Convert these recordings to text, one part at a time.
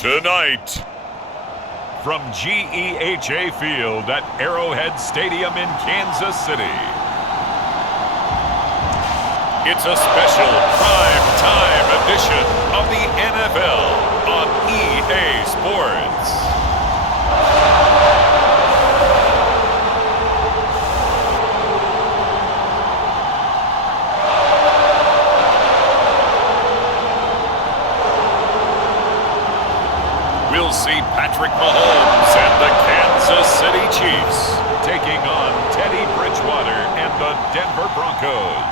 Tonight, from GEHA Field at Arrowhead Stadium in Kansas City, it's a special prime-time edition of the NFL on EA Sports. We'll see Patrick Mahomes and the Kansas City Chiefs taking on Teddy Bridgewater and the Denver Broncos.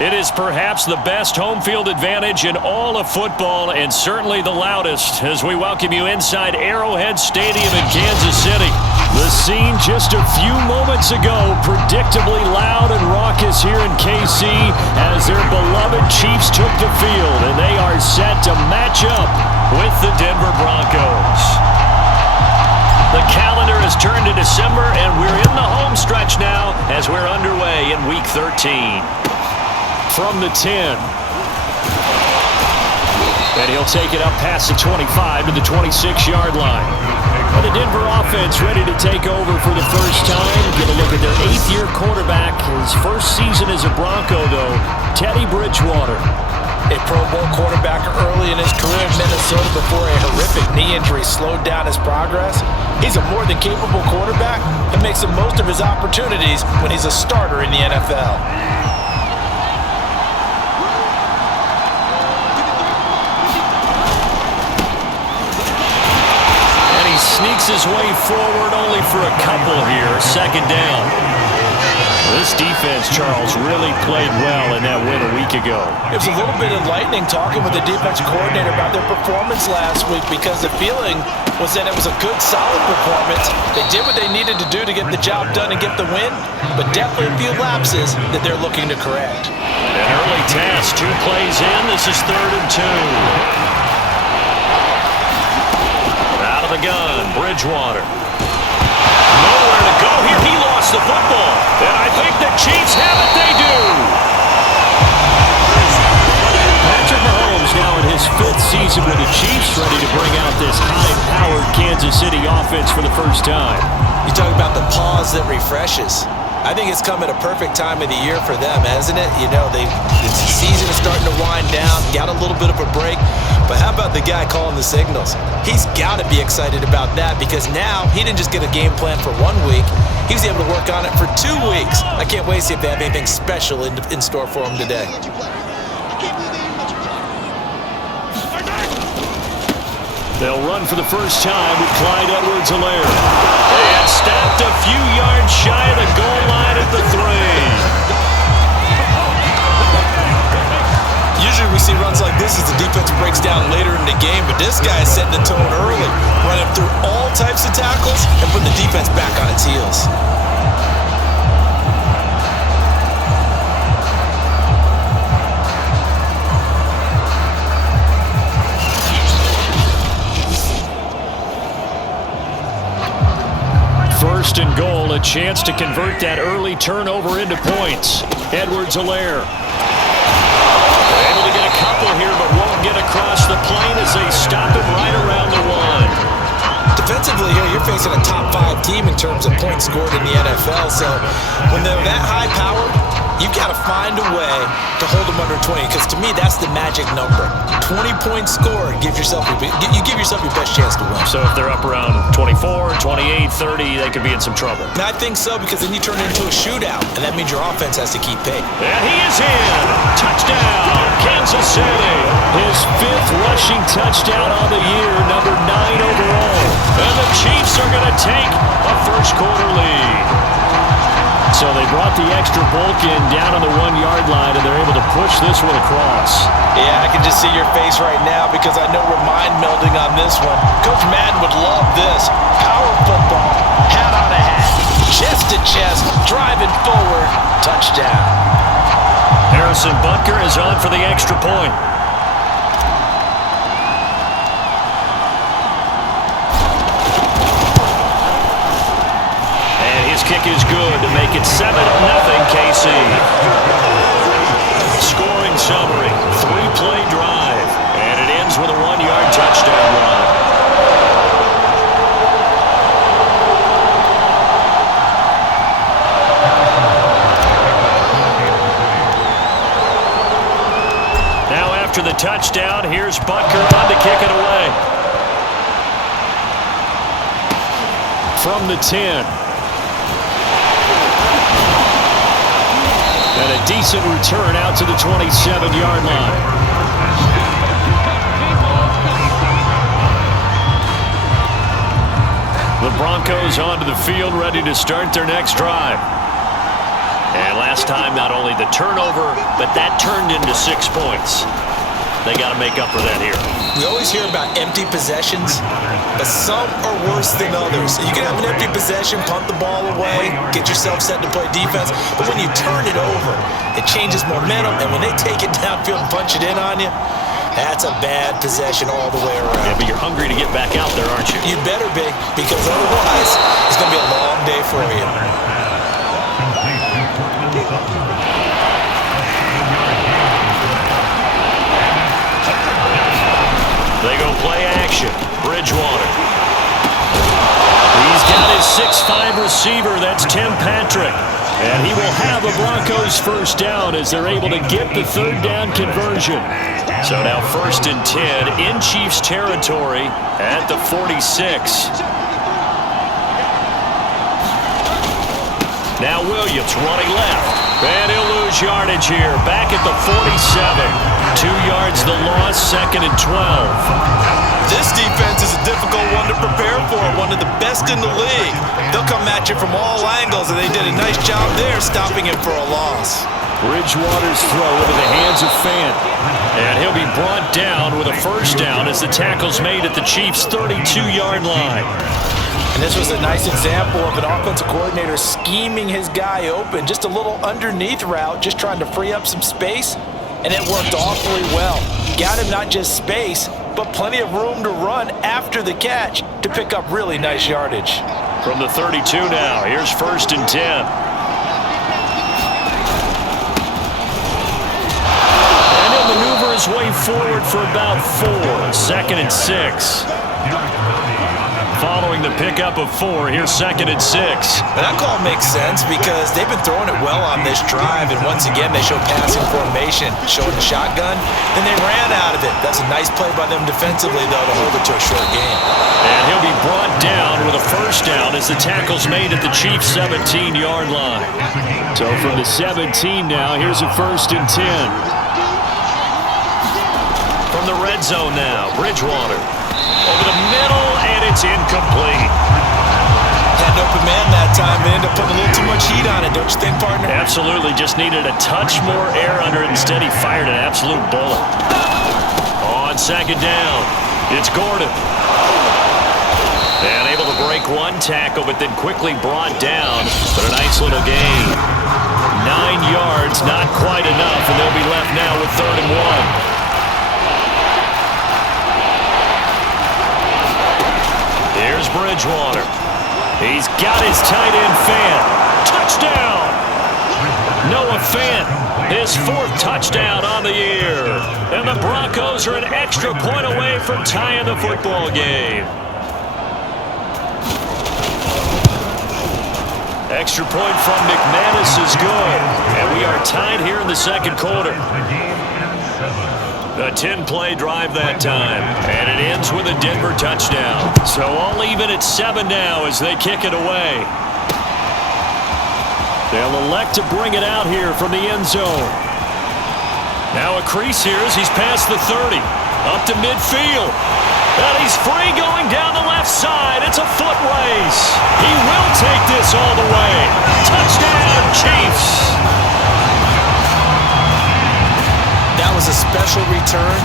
It is perhaps the best home field advantage in all of football, and certainly the loudest, as we welcome you inside Arrowhead Stadium in Kansas City. The scene just a few moments ago, predictably loud and raucous here in KC as their beloved Chiefs took the field, and they are set to match up with the Denver Broncos. The calendar has turned to December, and we're in the home stretch now as we're underway in Week 13. From the 10. And he'll take it up past the 25 to the 26-yard line. And the Denver offense ready to take over for the first time. Get a look at their 8th-year quarterback. His first season as a Bronco, though, Teddy Bridgewater. A Pro Bowl quarterback early in his career in Minnesota before a horrific knee injury slowed down his progress. He's a more than capable quarterback and makes the most of his opportunities when he's a starter in the NFL. Sneaks his way forward only for a couple here. Second down. This defense, Charles, really played well in that win a week ago. It was a little bit enlightening talking with the defensive coordinator about their performance last week, because the feeling was that it was a good, solid performance. They did what they needed to do to get the job done and get the win, but definitely a few lapses that they're looking to correct. An early task, 2 plays in. This is 3rd and 2. The gun, Bridgewater. Nowhere to go here. He lost the football. And I think the Chiefs have it. They do. Patrick Mahomes now in his 5th season with the Chiefs, ready to bring out this high-powered Kansas City offense for the first time. You talk about the pause that refreshes. I think it's come at a perfect time of the year for them, hasn't it? You know, the season is starting to wind down, got a little bit of a break. But how about the guy calling the signals? He's got to be excited about that, because now he didn't just get a game plan for 1 week. He was able to work on it for 2 weeks. I can't wait to see if they have anything special in store for him today. They'll run for the first time with Clyde Edwards-Helaire. And stopped a few yards shy of the goal line at the 3. Usually we see runs like this as the defense breaks down later in the game, but this guy is setting the tone early, running through all types of tackles and putting the defense back on its heels. First and goal, a chance to convert that early turnover into points. Edwards-Helaire. Able to get a couple here, but won't get across the plane as they stop him right around the 1. Defensively here, you're facing a top 5 team in terms of points scored in the NFL, so when they're that high-powered, you've got to find a way to hold them under 20, because to me, that's the magic number. 20 points scored, you give yourself your best chance to win. So if they're up around 24, 28, 30, they could be in some trouble. And I think so, because then you turn it into a shootout, and that means your offense has to keep pace. And he is in. Touchdown, Kansas City. His 5th rushing touchdown on the year, number 9 overall. And the Chiefs are going to take a first-quarter lead. So they brought the extra bulk in down on the 1-yard line, and they're able to push this one across. Yeah, I can just see your face right now, because I know we're mind-melding on this one. Coach Madden would love this. Power football, hat on a hat, chest to chest, driving forward, touchdown. Harrison Butker is on for the extra point. Kick is good to make it 7-0 KC. Scoring summary, 3-play drive, and it ends with a 1-yard touchdown touchdown. Here's Butker on to kick it away. From the 10. And a decent return out to the 27-yard line. The Broncos onto the field, ready to start their next drive. And last time, not only the turnover, but that turned into 6 points. They got to make up for that here. We always hear about empty possessions, but some are worse than others. You can have an empty possession, punt the ball away, get yourself set to play defense, but when you turn it over, it changes momentum, and when they take it downfield and punch it in on you, that's a bad possession all the way around. Yeah, but you're hungry to get back out there, aren't you? You better be, because otherwise it's going to be a long day for you. They go play action. Bridgewater. He's got his 6'5" receiver. That's Tim Patrick. And he will have the Broncos first down as they're able to get the third down conversion. So now 1st and 10 in Chiefs territory at the 46. Now Williams running left. And he'll lose yardage here. Back at the 47. 2 yards the loss, 2nd and 12. This defense is a difficult one to prepare for, one of the best in the league. They'll come at you from all angles, and they did a nice job there stopping him for a loss. Bridgewater's throw into the hands of Fant. And he'll be brought down with a first down as the tackle's made at the Chiefs' 32-yard line. And this was a nice example of an offensive coordinator scheming his guy open. Just a little underneath route, just trying to free up some space, and it worked awfully well. Got him not just space, but plenty of room to run after the catch to pick up really nice yardage. From the 32 now, here's 1st and 10. And he'll maneuver his way forward for about 4. 2nd and 6. Following the pickup of 4, here's 2nd and 6. But that call makes sense because they've been throwing it well on this drive, and once again they show passing formation, showing the shotgun, and they ran out of it. That's a nice play by them defensively, though, to hold it to a short game. And he'll be brought down with a first down as the tackle's made at the Chiefs' 17-yard line. So from the 17 now, here's a 1st and 10. From the red zone now, Bridgewater. Over the middle, and it's incomplete. Had an open man that time, but ended up putting a little too much heat on it, don't you think, partner? Absolutely. Just needed a touch more air under it. Instead, he fired an absolute bullet. On 2nd down, it's Gordon. And able to break one tackle, but then quickly brought down. But a nice little gain. 9 yards, not quite enough, and they'll be left now with 3rd and 1. Here's Bridgewater. He's got his tight end Fant. Touchdown! Noah Fant, his 4th touchdown on the year. And the Broncos are an extra point away from tying the football game. Extra point from McManus is good. And we are tied here in the 2nd quarter. A 10-play drive that time, and it ends with a Denver touchdown. So all even at 7 now as they kick it away. They'll elect to bring it out here from the end zone. Now a crease here as he's past the 30, up to midfield. And he's free going down the left side. It's a foot race. He will take this all the way. Touchdown, Chiefs. That was a special return,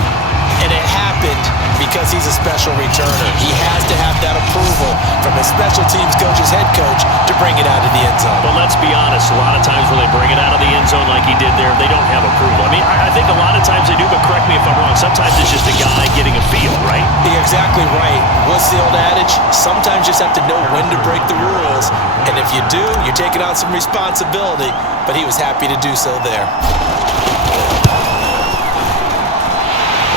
and it happened because he's a special returner. He has to have that approval from his special teams coach's head coach to bring it out of the end zone. But let's be honest, a lot of times when they bring it out of the end zone like he did there, they don't have approval. I mean, I think a lot of times they do, but correct me if I'm wrong. Sometimes it's just a guy getting a feel, right? You're exactly right. What's the old adage? Sometimes you just have to know when to break the rules, and if you do, you're taking on some responsibility, but he was happy to do so there.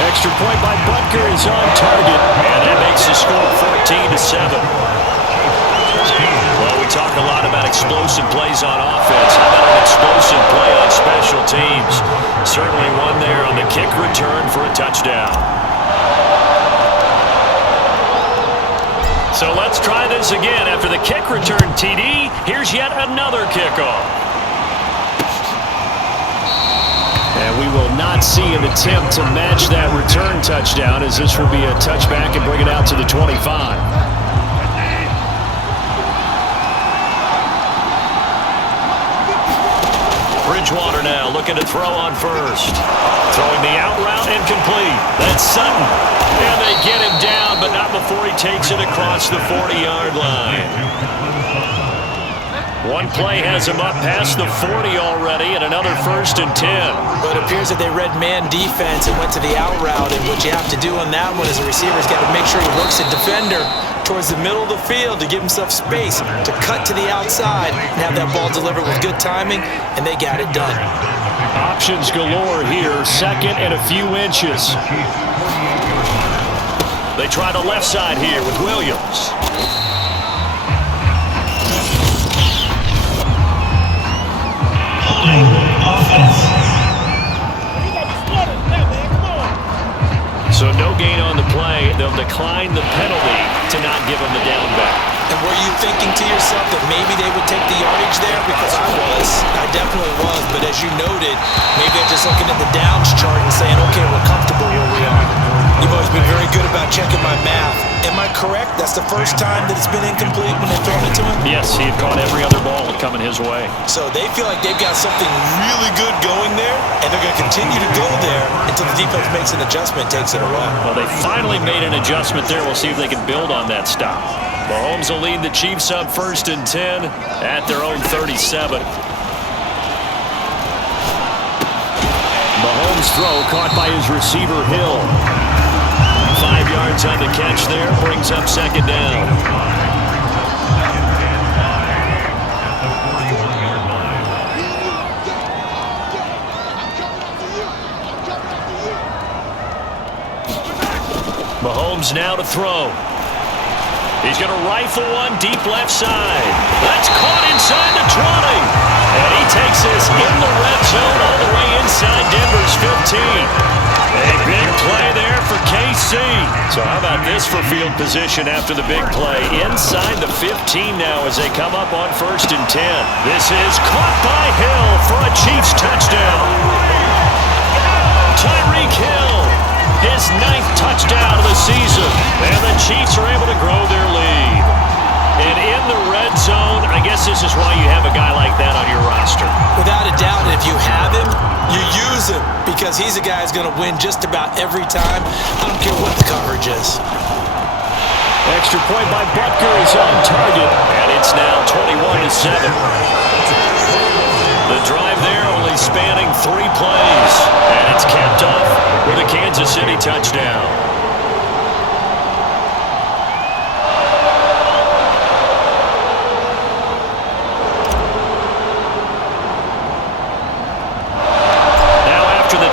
Extra point by Butker is on target, and that makes the score 14-7. Well, we talk a lot about explosive plays on offense. How about an explosive play on special teams? Certainly one there on the kick return. return for a touchdown. So let's try this again. After the kick return TD, here's yet another kickoff. And we will not see an attempt to match that return touchdown, as this will be a touchback and bring it out to the 25. Bridgewater now looking to throw on first. Throwing the out route incomplete. That's Sutton. And they get him down, but not before he takes it across the 40-yard line. One play has him up past the 40 already, and another 1st and 10. But it appears that they read man defense and went to the out route, and what you have to do on that one is the receiver's got to make sure he works a defender towards the middle of the field to give himself space to cut to the outside and have that ball delivered with good timing, and they got it done. Options galore here, 2nd and a few inches. They try the left side here with Williams. So no gain on the play. They'll decline the penalty to not give him the down back. And were you thinking to yourself that maybe they would take the yardage there? Because I was. I definitely was. But as you noted, maybe they're just looking at the downs chart and saying, okay, we're comfortable where we are. You've always been very good about checking my math. Am I correct? That's the first time that it's been incomplete when they've thrown it to him? Yes, he had caught every other ball coming his way. So they feel like they've got something really good going there, and they're going to continue to go there until the defense makes an adjustment and takes it away. Well, they finally made an adjustment there. We'll see if they can build on that stop. Mahomes will lead the Chiefs up 1st and 10 at their own 37. Mahomes' throw caught by his receiver, Hill. 5 yards on the catch there, brings up 2nd down. Mahomes now to throw. He's going to rifle one deep left side. That's caught inside the 20. And he takes this in the red zone all the way inside Denver's 15. A big play there for KC. So how about this for field position after the big play? Inside the 15 now as they come up on 1st and 10. This is caught by Hill for a Chiefs touchdown. Tyreek Hill, his 9th touchdown of the season. And the Chiefs are able to grow their lead. And in the red zone, I guess this is why you have a guy like that on your roster. Without a doubt, if you have him, you use him because he's a guy who's going to win just about every time. I don't care what the coverage is. Extra point by Butker is on target. And it's now 21-7. The drive there only spanning 3 plays. And it's capped off with a Kansas City touchdown.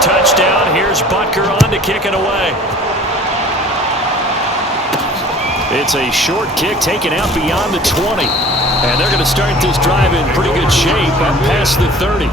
Touchdown. Here's Butker on to kick it away. It's a short kick taken out beyond the 20. And they're going to start this drive in pretty good shape up past the 30.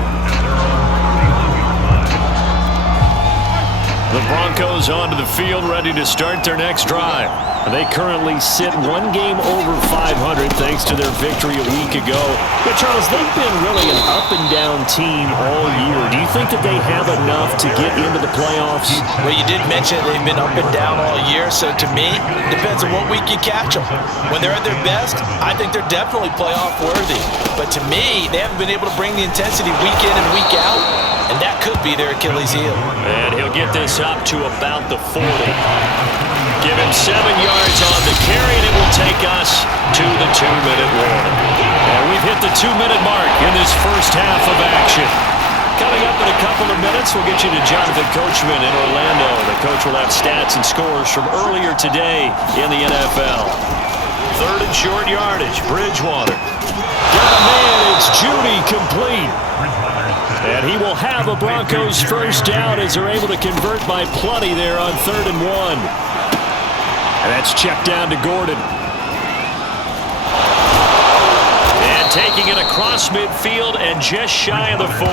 The Broncos onto the field ready to start their next drive. They currently sit 1 game over 500 thanks to their victory a week ago. But Charles, they've been really an up-and-down team all year. Do you think that they have enough to get into the playoffs? Well, you did mention they've been up and down all year, so to me, it depends on what week you catch them. When they're at their best, I think they're definitely playoff worthy. But to me, they haven't been able to bring the intensity week in and week out, and that could be their Achilles heel. And he'll get this up to about the 40. Give him 7 yards on the carry, and it will take us to the 2-minute warning. And we've hit the 2-minute mark in this first half of action. Coming up in a couple of minutes, we'll get you to Jonathan Coachman in Orlando. The coach will have stats and scores from earlier today in the NFL. 3rd and short yardage, Bridgewater. Got a man, it's Judy complete. And he will have a Broncos first down as they're able to convert by plenty there on 3rd and 1. And that's checked down to Gordon. And taking it across midfield and just shy of the 40.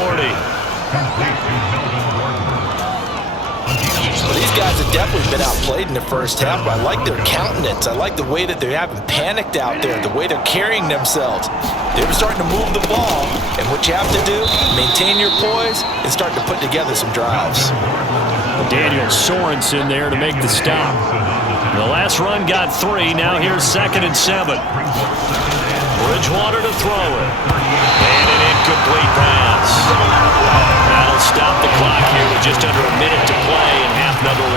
guys have definitely been outplayed in the first half, but I like their countenance. I like the way that they haven't panicked out there, the way they're carrying themselves. They were starting to move the ball, and what you have to do, maintain your poise and start to put together some drives. Daniel Sorensen there to make the stop. The last run got 3. Now here's 2nd and 7. Bridgewater to throw it. And an incomplete pass. That'll stop the clock here with just under a minute to play in half number 1.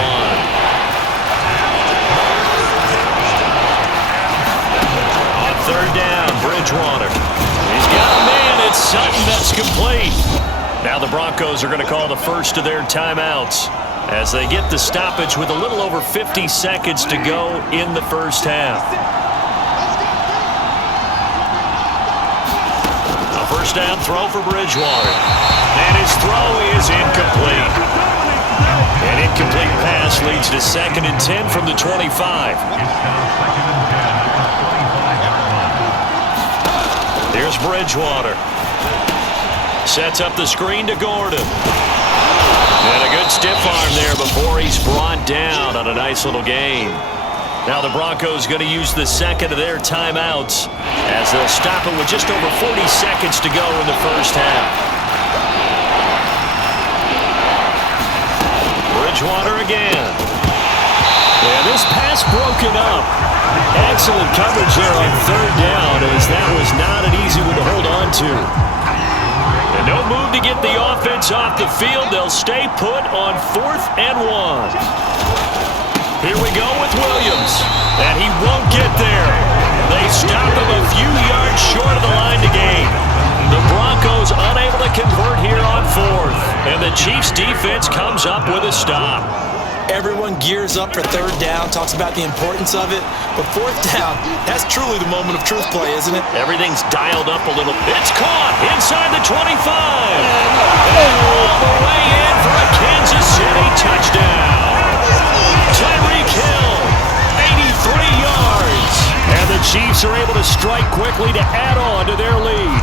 On 3rd down, Bridgewater. He's got a man. It's Sutton that's complete. Now the Broncos are going to call the first of their timeouts as they get the stoppage with a little over 50 seconds to go in the first half. A first down throw for Bridgewater. And his throw is incomplete. An incomplete pass leads to 2nd and 10 from the 25. Here's Bridgewater. Sets up the screen to Gordon. And a good stiff arm there before he's brought down on a nice little gain. Now the Broncos going to use the second of their timeouts as they'll stop it with just over 40 seconds to go in the first half. Bridgewater again. And this pass broken up. Excellent coverage there on 3rd down as that was not an easy one to hold on to. And no move to get the offense off the field. They'll stay put on 4th and 1. Here we go with Williams. And he won't get there. They stop him a few yards short of the line to gain. The Broncos unable to convert here on 4th. And the Chiefs defense comes up with a stop. Everyone gears up for 3rd down, talks about the importance of it. But 4th down, that's truly the moment of truth play, isn't it? Everything's dialed up a little. It's caught inside the 25. And all the way in for a Kansas City touchdown. Tyreek Hill, 83 yards. And the Chiefs are able to strike quickly to add on to their lead.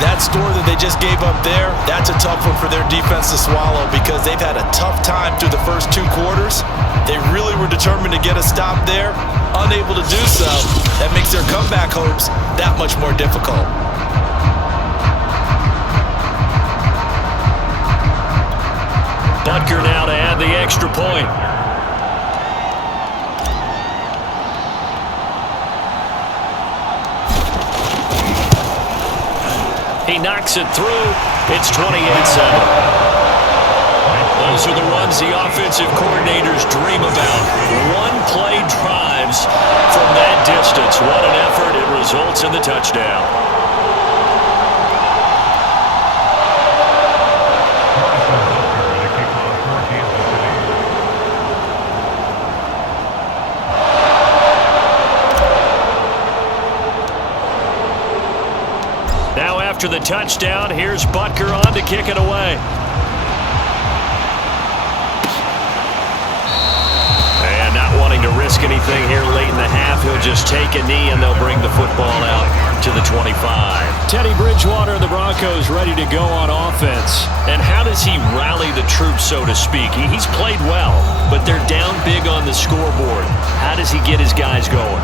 That score that they just gave up there, that's a tough one for their defense to swallow because they've had a tough time through the first 2 quarters. They really were determined to get a stop there, unable to do so. That makes their comeback hopes that much more difficult. Butker now to add the extra point. He knocks it through. It's 28-7. Those are the runs the offensive coordinators dream about. One-play drives from that distance. What an effort. It results in the touchdown. After the touchdown, here's Butker on to kick it away. And not wanting to risk anything here late in the half, he'll just take a knee and they'll bring the football out to the 25. Teddy Bridgewater and the Broncos ready to go on offense. And how does he rally the troops, so to speak? He's played well, but they're down big on the scoreboard. How does he get his guys going?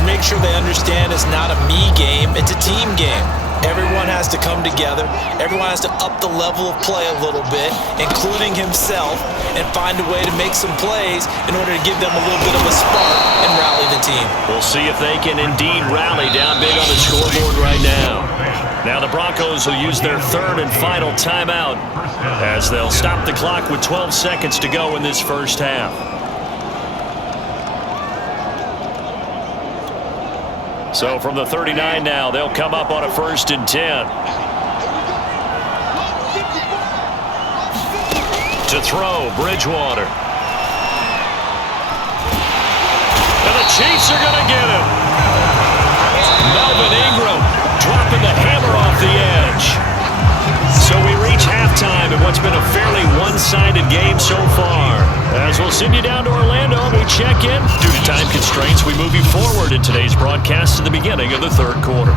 To make sure they understand it's not a me game, it's a team game. Everyone has to come together. Everyone has to up the level of play a little bit, including himself, and find a way to make some plays in order to give them a little bit of a spark and rally the team. We'll see if they can indeed rally down big on the scoreboard right now. Now the Broncos will use their 3rd and final timeout as they'll stop the clock with 12 seconds to go in this first half. So from the 39 now, they'll come up on a 1st and 10. To throw, Bridgewater. And the Chiefs are going to get him. Melvin Ingram dropping the hammer off the edge. So we reach halftime in what's been a fairly one-sided game so far. As we'll send you down to Orlando and we check in. Due to time constraints, we move you forward in today's broadcast to the beginning of the 3rd quarter.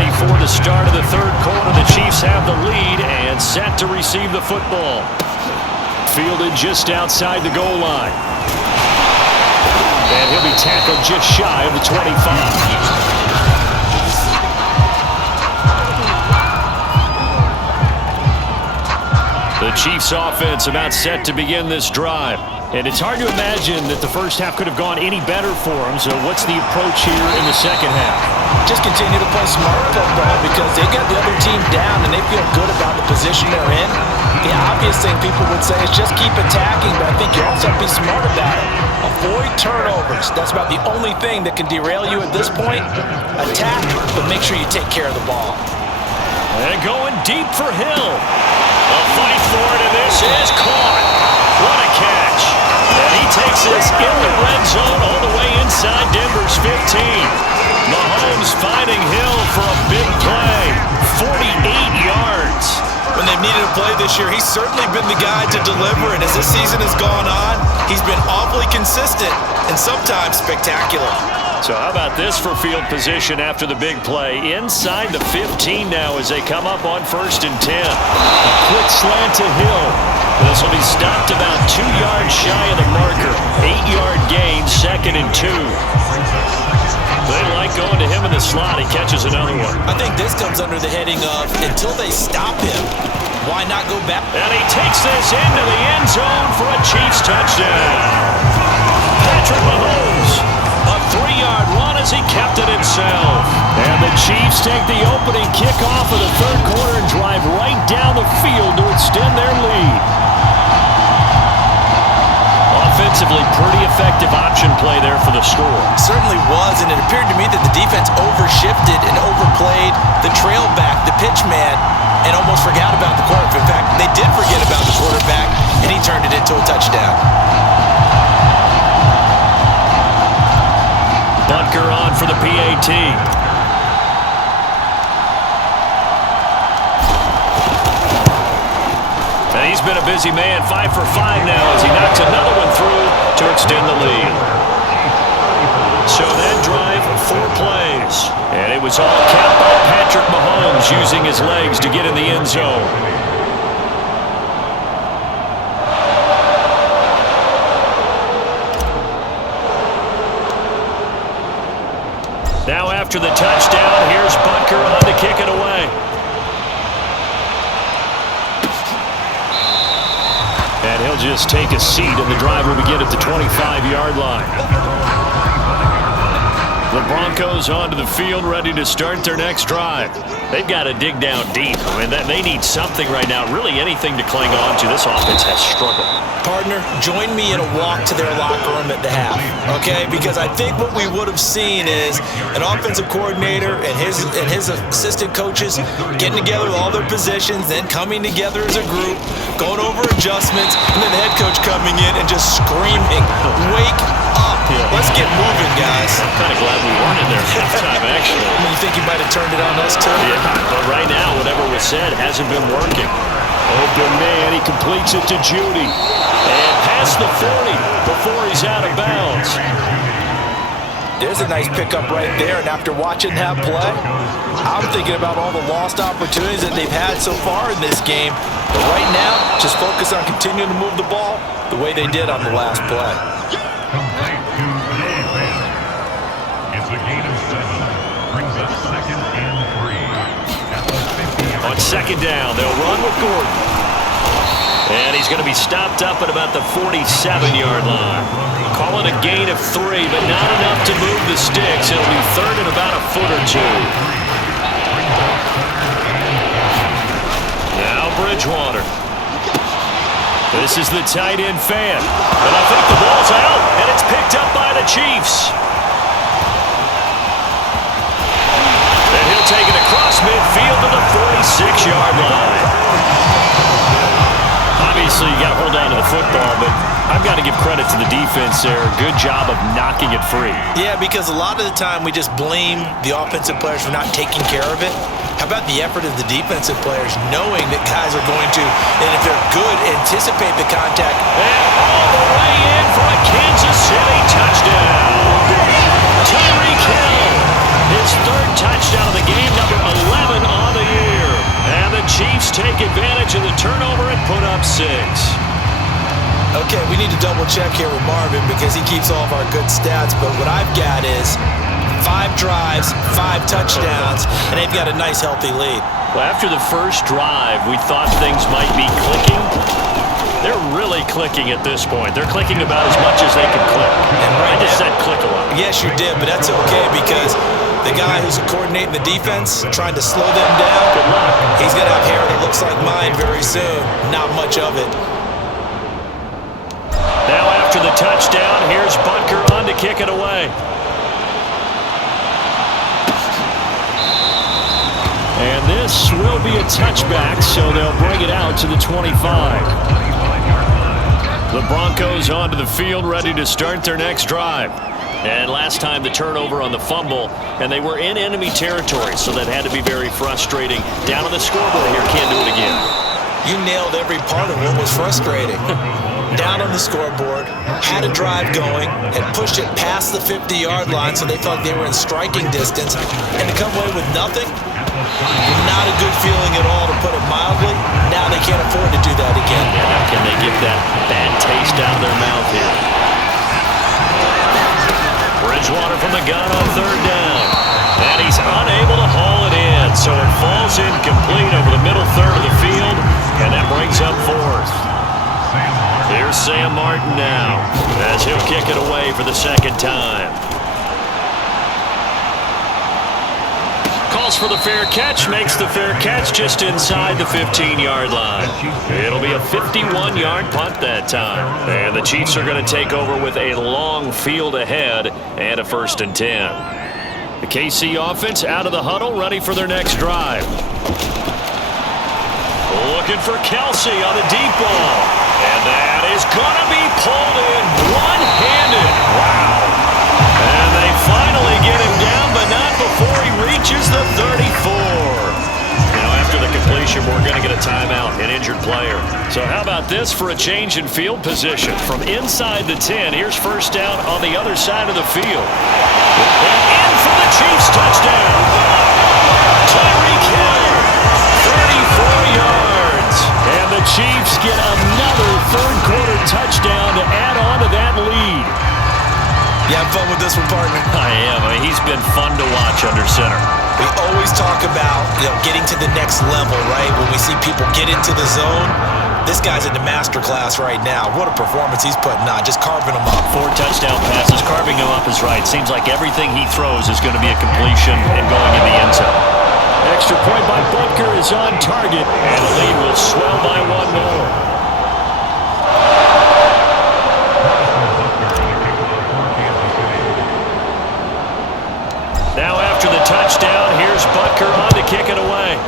ready for the start of the third quarter. The Chiefs have the lead and set to receive the football. Fielded just outside the goal line. And he'll be tackled just shy of the 25. The Chiefs offense about set to begin this drive. And it's hard to imagine that the first half could have gone any better for them. So what's the approach here in the second half? Just continue to play smart football because they got the other team down and they feel good about the position they're in. The obvious thing people would say is just keep attacking, but I think you also have to be smart about it. Avoid turnovers. That's about the only thing that can derail you at this point. Attack, but make sure you take care of the ball. And going deep for Hill. A fight for it, and this is caught. What a catch. And he takes this in the red zone all the way inside Denver's 15. Mahomes finding Hill for a big play. 48 yards. When they've needed a play this year, he's certainly been the guy to deliver. And as this season has gone on, he's been awfully consistent and sometimes spectacular. So how about this for field position after the big play? Inside the 15 now as they come up on 1st and 10. A quick slant to Hill. This will be stopped about 2 yards shy of the marker. 8-yard gain, 2nd and 2. They like going to him in the slot. He catches another one. I think this comes under the heading of until they stop him, why not go back? And he takes this into the end zone for a Chiefs touchdown. Patrick Mahomes. A 3-yard run as he kept it himself. And the Chiefs take the opening kickoff of the third quarter and drive right down the field to extend their lead. Offensively, pretty effective option play there for the score. Certainly was, and it appeared to me that the defense overshifted and overplayed the trail back, the pitch man, and almost forgot about the quarterback. In fact, they did forget about the quarterback, and he turned it into a touchdown. Butker on for the PAT. And he's been a busy man, 5 for 5 now as he knocks another one through to extend the lead. So that drive, 4 plays. And it was all capped by Patrick Mahomes using his legs to get in the end zone. Now after the touchdown, here's Butker on to kick it away. And he'll just take a seat, and the drive will begin at the 25-yard line. The Broncos onto the field, ready to start their next drive. They've got to dig down deep. I mean, they need something right now, really anything to cling on to. This offense has struggled. Partner, join me in a walk to their locker room at the half, okay? Because I think what we would have seen is an offensive coordinator and his assistant coaches getting together with all their positions, then coming together as a group, going over adjustments, and then the head coach coming in and just screaming, "Wake up! Let's get moving, guys." I'm kind of glad we weren't in there halftime, actually. I mean, you think he might have turned it on us, too? Yeah, but right now, whatever was said hasn't been working. Open man, he completes it to Judy. And past the 40 before he's out of bounds. There's a nice pickup right there, and after watching that play, I'm thinking about all the lost opportunities that they've had so far in this game. But right now, just focus on continuing to move the ball the way they did on the last play. It's a gain of 7. Brings us 2nd and 3. On 2nd down, they'll run with Gordon. And he's going to be stopped up at about the 47-yard line. Call it a gain of 3, but not enough to move the sticks. It'll be 3rd and about a foot or 2. Now Bridgewater. This is the tight end fan. And I think the ball's out, and it's picked up by the Chiefs. And he'll take it across midfield to the 46-yard line. Obviously, you got to hold on to the football, but I've got to give credit to the defense there. Good job of knocking it free. Yeah, because a lot of the time we just blame the offensive players for not taking care of it. How about the effort of the defensive players knowing that guys are going to, and if they're good, anticipate the contact. And all the way in for a Kansas City touchdown. Tyreek Hill, his 3rd touchdown of the game, number double check here with Marvin because he keeps all of our good stats, but what I've got is 5 drives, 5 touchdowns, and they've got a nice, healthy lead. Well, after the first drive, we thought things might be clicking. They're really clicking at this point. They're clicking about as much as they can click. And I just said click a lot. Yes, you did, but that's okay because the guy who's coordinating the defense, trying to slow them down, Good luck. he's going to have hair that looks like mine very soon. Not much of it. Now after the touchdown, here's Butker on to kick it away. And this will be a touchback, so they'll bring it out to the 25. The Broncos onto the field, ready to start their next drive. And last time the turnover on the fumble, and they were in enemy territory, so that had to be very frustrating. Down on the scoreboard here, can't do it again. You nailed every part of what was frustrating. Down on the scoreboard, had a drive going, had pushed it past the 50-yard line so they thought they were in striking distance, and to come away with nothing, not a good feeling at all, to put it mildly. Now they can't afford to do that again. Yeah, how can they get that bad taste out of their mouth here? Bridgewater from the gun on third down. And he's unable to haul it in, so it falls incomplete over the middle third of the field, and that brings up fourth. Here's Sam Martin now, as he'll kick it away for the second time. Calls for the fair catch, makes the fair catch just inside the 15-yard line. It'll be a 51-yard punt that time. And the Chiefs are going to take over with a long field ahead and a 1st and 10. The KC offense out of the huddle, ready for their next drive. Looking for Kelsey on the deep ball. And that is going to be pulled in one-handed. Wow. And they finally get him down, but not before he reaches the 34. Now, after the completion, we're going to get a timeout, an injured player. So how about this for a change in field position? From inside the 10, here's first down on the other side of the field. And in for the Chiefs touchdown. Tyreek Hill, 34 yards. And the Chiefs get another third-quarter touchdown to add on to that lead. You have fun with this one, partner? I am. I mean, he's been fun to watch under center. We always talk about, getting to the next level, right? When we see people get into the zone, this guy's in the master class right now. What a performance he's putting on, just carving them up. 4 touchdown passes, carving him up is right. Seems like everything he throws is going to be a completion and going in the end zone. Extra point by Butker is on target, and the lead will swell by 1 more. Now after the touchdown, here's Butker on to kick it away.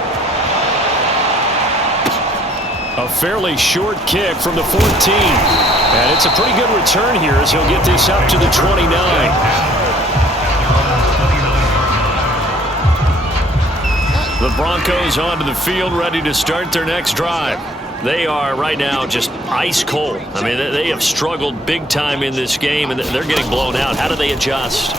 A fairly short kick from the 14. And it's a pretty good return here as he'll get this up to the 29. The Broncos onto the field, ready to start their next drive. They are right now just ice cold. I mean, they have struggled big time in this game, and they're getting blown out. How do they adjust?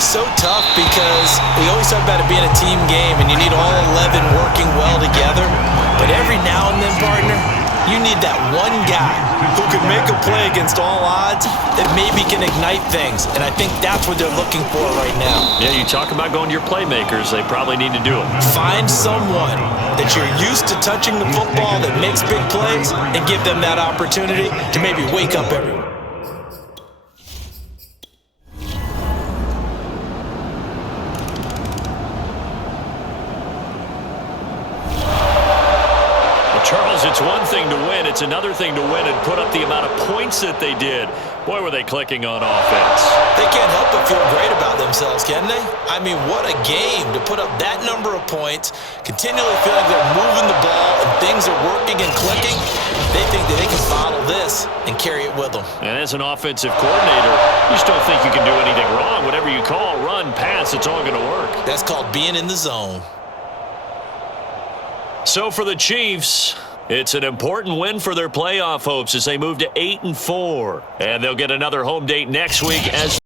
So tough because we always talk about it being a team game and you need all 11 working well together. But every now and then, partner, you need that one guy who can make a play against all odds that maybe can ignite things. And I think that's what they're looking for right now. Yeah, you talk about going to your playmakers. They probably need to do it. Find someone that you're used to touching the football that makes big plays and give them that opportunity to maybe wake up everyone. Charles, it's one thing to win. It's another thing to win and put up the amount of points that they did. Boy, were they clicking on offense. They can't help but feel great about themselves, can they? I mean, what a game to put up that number of points, continually feeling they're moving the ball and things are working and clicking. They think that they can bottle this and carry it with them. And as an offensive coordinator, you just don't think you can do anything wrong. Whatever you call, run, pass, it's all going to work. That's called being in the zone. So for the Chiefs, it's an important win for their playoff hopes as they move to 8-4. And they'll get another home date next week as